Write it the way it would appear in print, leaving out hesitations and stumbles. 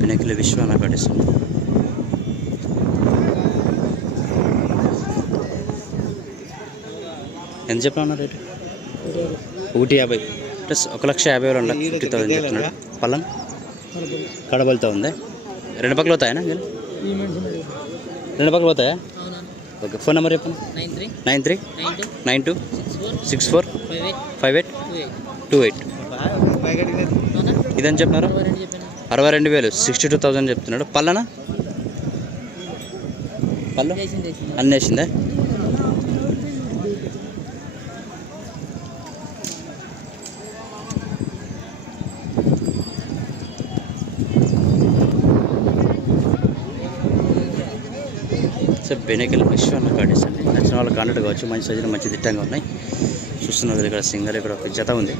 పినకిల విశ్వనాథ కడిస్తుంది. ఎంత చెప్పినా rate? 150 plus 1,50,000 50,000 చెప్తున్నాడు. పల్లం కడబలతో ఉంది. రెండు పక్కలు అవుతాయా? రెండు పక్కలు అవుతాయా? ఓకే. ఫోన్ నెంబర్ చెప్పండి. 9392645828. ఇదని చెప్పినారు 62,000 62,000 చెప్తున్నాడు. పల్లనా పళ్ళు అన్నీ వేసిందా? బెనకెల్ విశ్వన్న కార్డీస్ అండి. నచ్చిన వాళ్ళు కాంటాక్ట్ కావచ్చు. మంచి సైజులు మంచి దిట్టంగా ఉన్నాయి. చూస్తున్నారు ఇక్కడ సింగల్ ఇక్కడ ఒక జత ఉంది.